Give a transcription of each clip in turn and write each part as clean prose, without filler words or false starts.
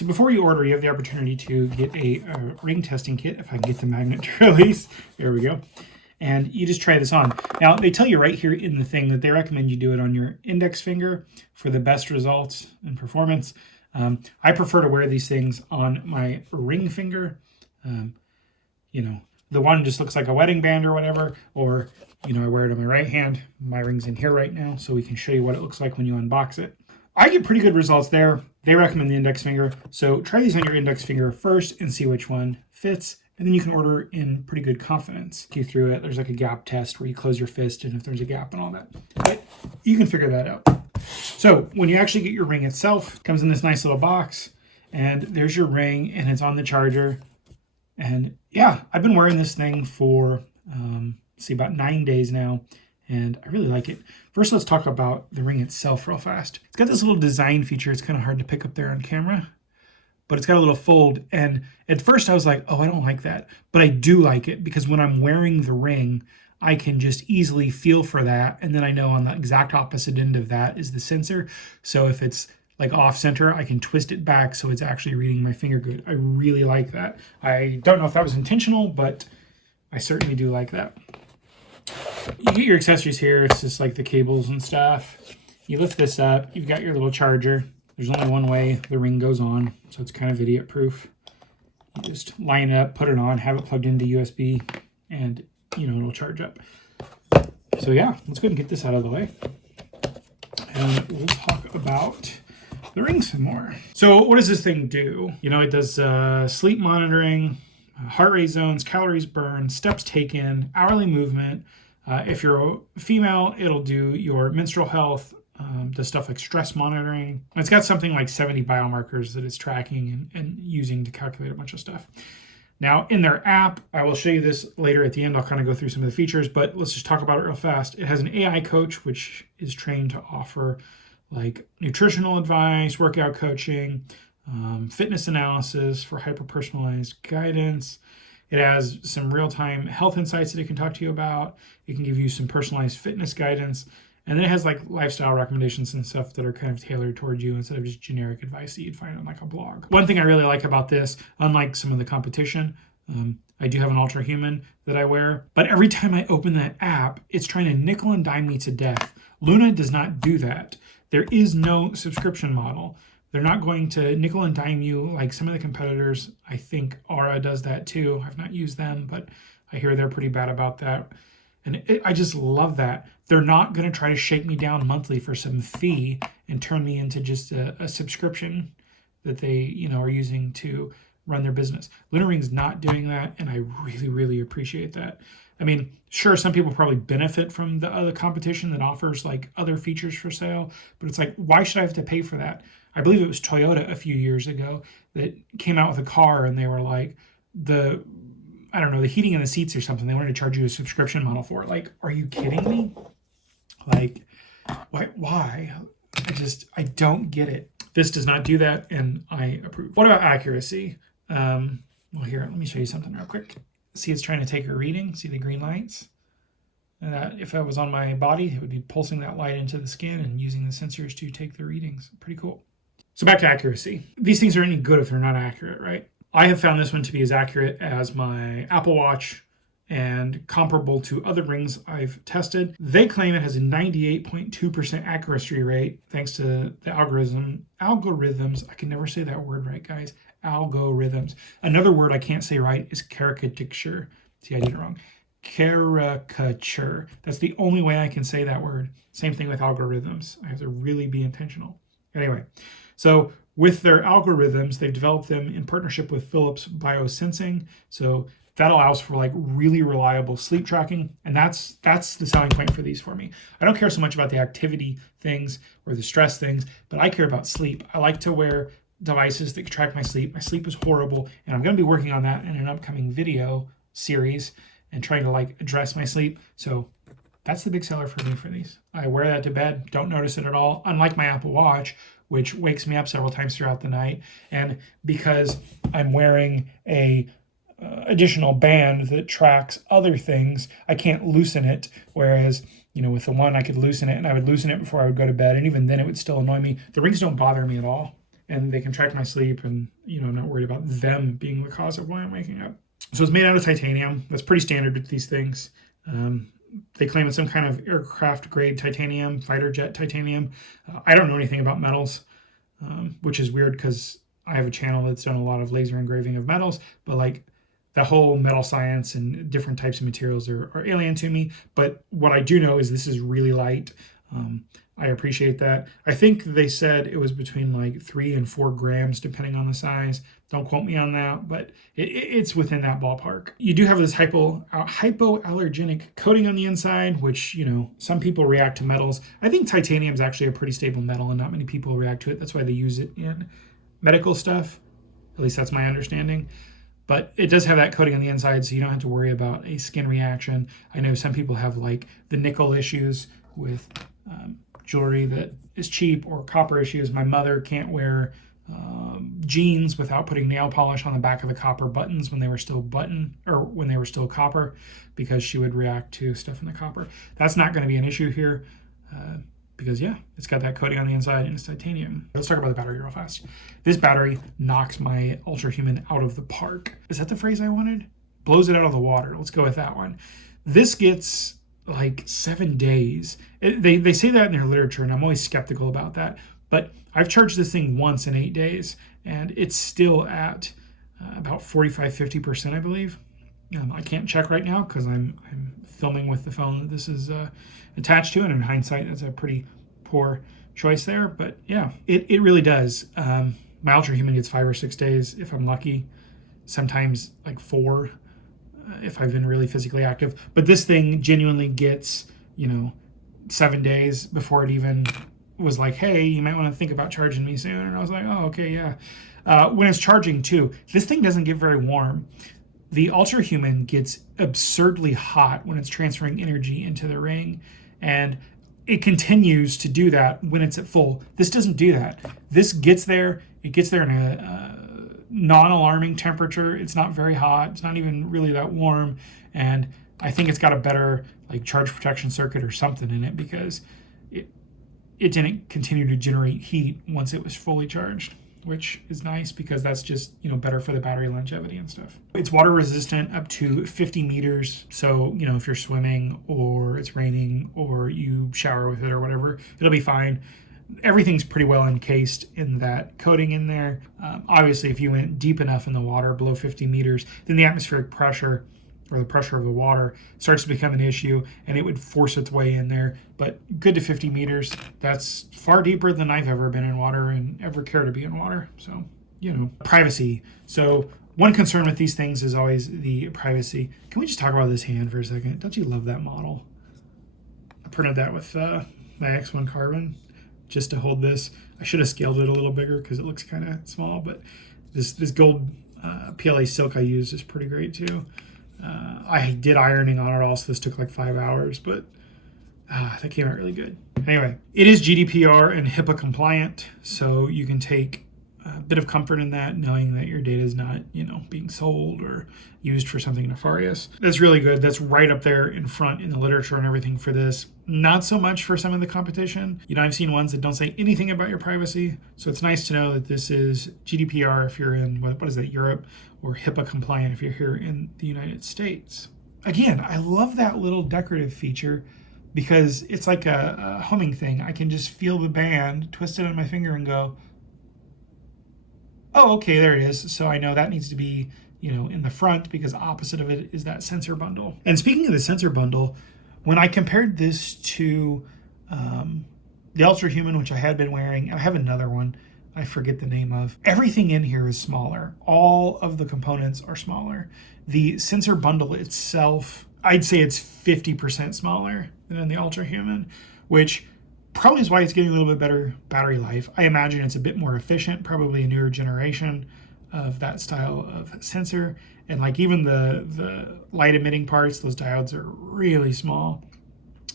So before you order, you have the opportunity to get a ring testing kit, if I can get the magnet to release. There we go. And you just try this on. Now, they tell you right here in the thing that they recommend you do it on your index finger for the best results and performance. I prefer to wear these things on my ring finger. You know, the one just looks like a wedding band or whatever, or, you know, I wear it on my right hand. My ring's in here right now, so we can show you what it looks like when you unbox it. I get pretty good results there. They recommend the index finger. So try these on your index finger first and see which one fits. And then you can order in pretty good confidence. Go through it. There's like a gap test where you close your fist and if there's a gap and all that. But you can figure that out. So when you actually get your ring itself, it comes in this nice little box. And there's your ring and it's on the charger. And yeah, I've been wearing this thing for, about 9 days now. And I really like it. First, let's talk about the ring itself real fast. It's got this little design feature. It's kind of hard to pick up there on camera, but it's got a little fold. And at first I was like, oh, I don't like that. But I do like it because when I'm wearing the ring, I can just easily feel for that. And then I know on the exact opposite end of that is the sensor. So if it's like off center, I can twist it back so it's actually reading my finger good. I really like that. I don't know if that was intentional, but I certainly do like that. You get your accessories here. It's just like the cables and stuff. You lift this up. You've got your little charger. There's only one way the ring goes on, so it's kind of idiot proof. You just line it up, put it on, have it plugged into USB, and it'll charge up. So yeah, let's go ahead and get this out of the way. And we'll talk about the ring some more. So what does this thing do? It does sleep monitoring, heart rate zones, calories burned, steps taken, hourly movement. If you're a female, it'll do your menstrual health, does stuff like stress monitoring. It's got something like 70 biomarkers that it's tracking and using to calculate a bunch of stuff. Now, in their app, I will show you this later at the end. I'll kind of go through some of the features, but let's just talk about it real fast. It has an AI coach, which is trained to offer like nutritional advice, workout coaching, fitness analysis for hyper-personalized guidance. It has some real-time health insights that it can talk to you about. It can give you some personalized fitness guidance. And then it has like lifestyle recommendations and stuff that are kind of tailored towards you instead of just generic advice that you'd find on like a blog. One thing I really like about this, unlike some of the competition, I do have an Ultrahuman that I wear, but every time I open that app, it's trying to nickel and dime me to death. Luna does not do that. There is no subscription model. They're not going to nickel and dime you like some of the competitors. I think Oura does that too. I've not used them, but I hear they're pretty bad about that. And I just love that. They're not going to try to shake me down monthly for some fee and turn me into just a subscription that they, are using to run their business. Luna Ring's not doing that, and I really, really appreciate that. I mean, sure, some people probably benefit from the other competition that offers like other features for sale, but it's like, why should I have to pay for that? I believe it was Toyota a few years ago that came out with a car and they were like, the heating in the seats or something, they wanted to charge you a subscription model for it. Like, are you kidding me? Like, why? I don't get it. This does not do that, and I approve. What about accuracy? Well, here, let me show you something real quick. See, it's trying to take a reading. See the green lights? And that, if I was on my body, it would be pulsing that light into the skin and using the sensors to take the readings. Pretty cool. So back to accuracy. These things are any good if they're not accurate, right? I have found this one to be as accurate as my Apple Watch and comparable to other rings I've tested. They claim it has a 98.2% accuracy rate thanks to the algorithms. I can never say that word right, guys. Algorithms. Another word I can't say right is caricature. See, I did it wrong. Caricature. That's the only way I can say that word. Same thing with algorithms. I have to really be intentional. Anyway, so with their algorithms, they've developed them in partnership with Philips Biosensing. So that allows for like really reliable sleep tracking. And that's the selling point for these for me. I don't care so much about the activity things or the stress things, but I care about sleep. I like to wear devices that can track my sleep. My sleep is horrible, and I'm going to be working on that in an upcoming video series and trying to like address my sleep. So that's the big seller for me for these. I wear that to bed, don't notice it at all. Unlike my Apple Watch, which wakes me up several times throughout the night. And because I'm wearing a additional band that tracks other things, I can't loosen it. Whereas, with the one I could loosen it, and I would loosen it before I would go to bed. And even then it would still annoy me. The rings don't bother me at all. and they can track my sleep, and I'm not worried about them being the cause of why I'm waking up. So it's made out of titanium. That's pretty standard with these things. They claim it's some kind of aircraft grade titanium, fighter jet titanium. I don't know anything about metals, which is weird because I have a channel that's done a lot of laser engraving of metals, but like the whole metal science and different types of materials are alien to me. But what I do know is this is really light. I appreciate that. I think they said it was between like 3 and 4 grams, depending on the size. Don't quote me on that, but it's within that ballpark. You do have this hypoallergenic coating on the inside, which, some people react to metals. I think titanium is actually a pretty stable metal and not many people react to it. That's why they use it in medical stuff. At least that's my understanding. But it does have that coating on the inside, so you don't have to worry about a skin reaction. I know some people have like the nickel issues with jewelry that is cheap, or copper issues. My mother can't wear jeans without putting nail polish on the back of the copper buttons when they were still copper, because she would react to stuff in the copper. That's not going to be an issue here because it's got that coating on the inside and it's titanium. Let's talk about the battery real fast. This battery knocks my Ultrahuman out of the park. Is that the phrase I wanted? Blows it out of the water. Let's go with that one. This gets like 7 days. They say that in their literature, and I'm always skeptical about that. But I've charged this thing once in 8 days, and it's still at about 45-50%, I believe. I can't check right now because I'm filming with the phone that this is attached to, and in hindsight, that's a pretty poor choice there. But yeah, it really does. My Ultrahuman gets 5 or 6 days if I'm lucky. Sometimes like 4. If I've been really physically active. But this thing genuinely gets, 7 days before it even was like, hey, you might want to think about charging me soon. And I was like, oh, okay, yeah. When it's charging too, this thing doesn't get very warm. The Ultrahuman gets absurdly hot when it's transferring energy into the ring. And it continues to do that when it's at full. This doesn't do that. This gets there. It gets there in a non-alarming temperature. It's not very hot. It's not even really that warm. And I think it's got a better like charge protection circuit or something in it, because it didn't continue to generate heat once it was fully charged, which is nice because that's just, better for the battery longevity and stuff. It's water resistant up to 50 meters. So, if you're swimming or it's raining or you shower with it or whatever, it'll be fine. Everything's pretty well encased in that coating in there. Obviously, if you went deep enough in the water, below 50 meters, then the atmospheric pressure, or the pressure of the water, starts to become an issue, and it would force its way in there. But good to 50 meters, that's far deeper than I've ever been in water and ever care to be in water. So, privacy. So one concern with these things is always the privacy. Can we just talk about this hand for a second? Don't you love that model? I printed that with my X1 Carbon, just to hold this. I should have scaled it a little bigger because it looks kind of small, but this gold PLA silk I used is pretty great too. I did ironing on it all, so this took like 5 hours, but that came out really good. Anyway, it is GDPR and HIPAA compliant, so you can take a bit of comfort in that, knowing that your data is not, being sold or used for something nefarious. That's really good. That's right up there in front in the literature and everything for this. Not so much for some of the competition. I've seen ones that don't say anything about your privacy. So it's nice to know that this is GDPR if you're in, what is that, Europe, or HIPAA compliant if you're here in the United States. Again, I love that little decorative feature because it's like a humming thing. I can just feel the band, twist it on my finger and go, oh, okay, there it is. So I know that needs to be, in the front, because opposite of it is that sensor bundle. And speaking of the sensor bundle, when I compared this to the Ultrahuman, which I had been wearing, I have another one I forget the name of. Everything in here is smaller. All of the components are smaller. The sensor bundle itself, I'd say it's 50% smaller than the Ultrahuman, which probably is why it's getting a little bit better battery life. I imagine it's a bit more efficient, probably a newer generation of that style of sensor. And like even the light emitting parts, those diodes are really small.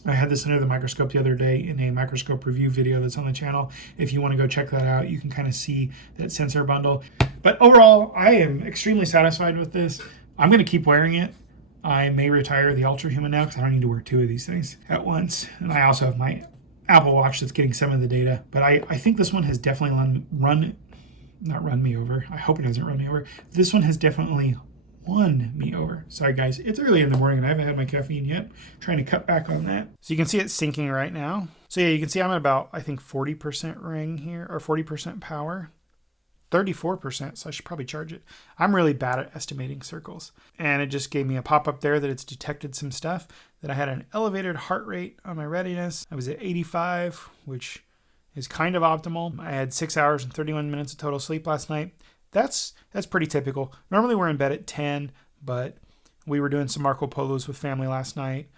I had this under the microscope the other day in a microscope review video that's on the channel. If you want to go check that out, you can kind of see that sensor bundle. But overall, I am extremely satisfied with this. I'm going to keep wearing it. I may retire the Ultrahuman now because I don't need to wear 2 of these things at once. And I also have my Apple Watch that's getting some of the data. But I think this one has definitely run not run me over. I hope it doesn't run me over. This one has definitely won me over. Sorry guys, it's early in the morning and I haven't had my caffeine yet. I'm trying to cut back on that. So you can see it's syncing right now. So yeah, you can see I'm at about, I think 40% ring here, or 40% power. 34%, so I should probably charge it. I'm really bad at estimating circles. And it just gave me a pop-up there that it's detected some stuff, that I had an elevated heart rate on my readiness. I was at 85, which is kind of optimal. I had 6 hours and 31 minutes of total sleep last night. That's pretty typical. Normally we're in bed at 10, but we were doing some Marco Polos with family last night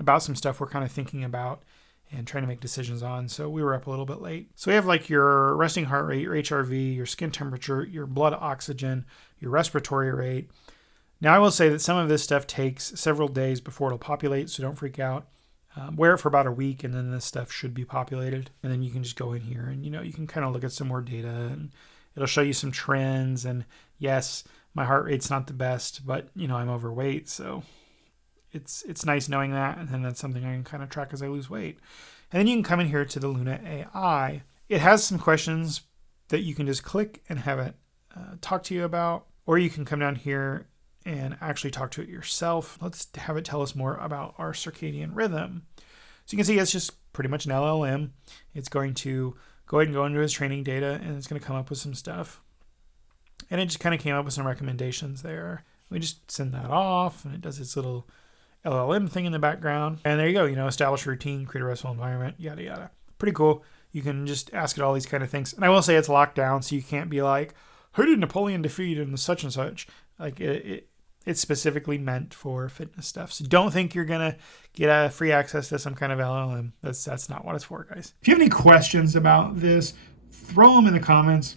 about some stuff we're kind of thinking about and trying to make decisions on. So we were up a little bit late. So we have like your resting heart rate, your HRV, your skin temperature, your blood oxygen, your respiratory rate. Now I will say that some of this stuff takes several days before it'll populate, so don't freak out. Wear it for about a week and then this stuff should be populated. And then you can just go in here and, you can kind of look at some more data and it'll show you some trends. And yes, my heart rate's not the best, but I'm overweight. So it's nice knowing that. And then that's something I can kind of track as I lose weight. And then you can come in here to the Luna AI. It has some questions that you can just click and have it talk to you about, or you can come down here and actually talk to it yourself. Let's have it tell us more about our circadian rhythm. So you can see it's just pretty much an LLM. It's going to go ahead and go into his training data and it's going to come up with some stuff. And it just kind of came up with some recommendations there. We just send that off and it does its little LLM thing in the background. And there you go, establish a routine, create a restful environment, yada, yada. Pretty cool. You can just ask it all these kind of things. And I will say it's locked down, so you can't be like, who did Napoleon defeat in such and such? Like it's specifically meant for fitness stuff. So don't think you're going to get a free access to some kind of LLM. That's not what it's for, guys. If you have any questions about this, throw them in the comments.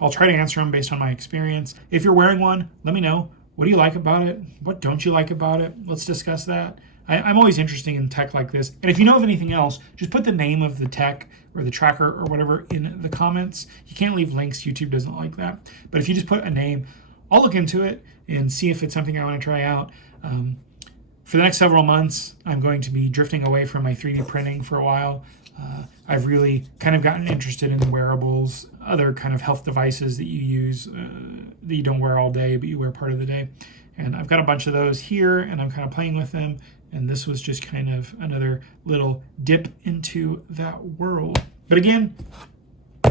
I'll try to answer them based on my experience. If you're wearing one, let me know. What do you like about it? What don't you like about it? Let's discuss that. I'm always interested in tech like this. And if you know of anything else, just put the name of the tech or the tracker or whatever in the comments. You can't leave links. YouTube doesn't like that. But if you just put a name, I'll look into it and see if it's something I want to try out. For the next several months, I'm going to be drifting away from my 3D printing for a while. I've really kind of gotten interested in wearables, other kind of health devices that you use that you don't wear all day, but you wear part of the day. And I've got a bunch of those here, and I'm kind of playing with them. And this was just kind of another little dip into that world. But again,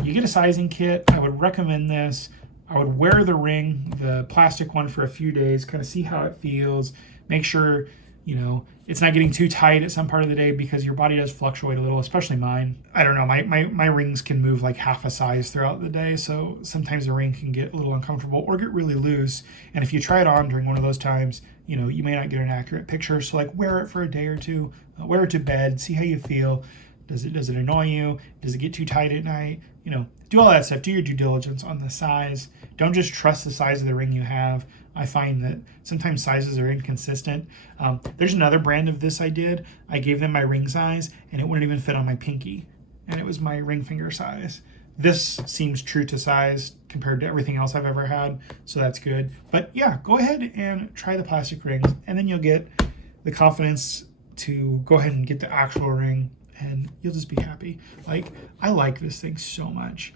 you get a sizing kit. I would recommend this. I would wear the ring, the plastic one, for a few days, kind of see how it feels. Make sure, it's not getting too tight at some part of the day, because your body does fluctuate a little, especially mine. I don't know, my rings can move like half a size throughout the day, so sometimes the ring can get a little uncomfortable or get really loose. And if you try it on during one of those times, you may not get an accurate picture. So like, wear it for a day or two, wear it to bed, see how you feel. Does it annoy you? Does it get too tight at night? Do all that stuff. Do your due diligence on the size. Don't just trust the size of the ring you have. I find that sometimes sizes are inconsistent. There's another brand of this I did. I gave them my ring size and it wouldn't even fit on my pinky. And it was my ring finger size. This seems true to size compared to everything else I've ever had. So that's good. But yeah, go ahead and try the plastic rings, and then you'll get the confidence to go ahead and get the actual ring, and you'll just be happy. Like, I like this thing so much.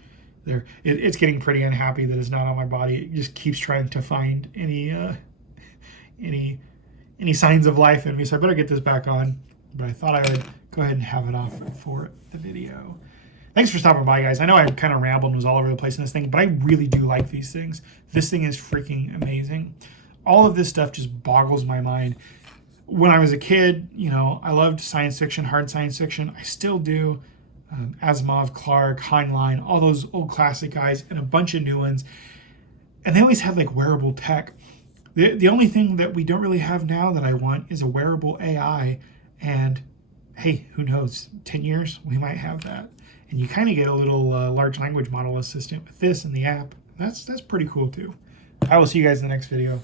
It's getting pretty unhappy that it's not on my body. It just keeps trying to find any signs of life in me, so I better get this back on. But I thought I would go ahead and have it off for the video. Thanks for stopping by, guys. I know I kind of rambled and was all over the place in this thing, but I really do like these things. This thing is freaking amazing. All of this stuff just boggles my mind. When I was a kid, I loved science fiction, hard science fiction. I still do. Asimov, Clarke, Heinlein, all those old classic guys, and a bunch of new ones. And they always had like wearable tech. The only thing that we don't really have now that I want is a wearable AI. And hey, who knows? 10 years, we might have that. And you kind of get a little large language model assistant with this in the app. That's pretty cool too. I will see you guys in the next video.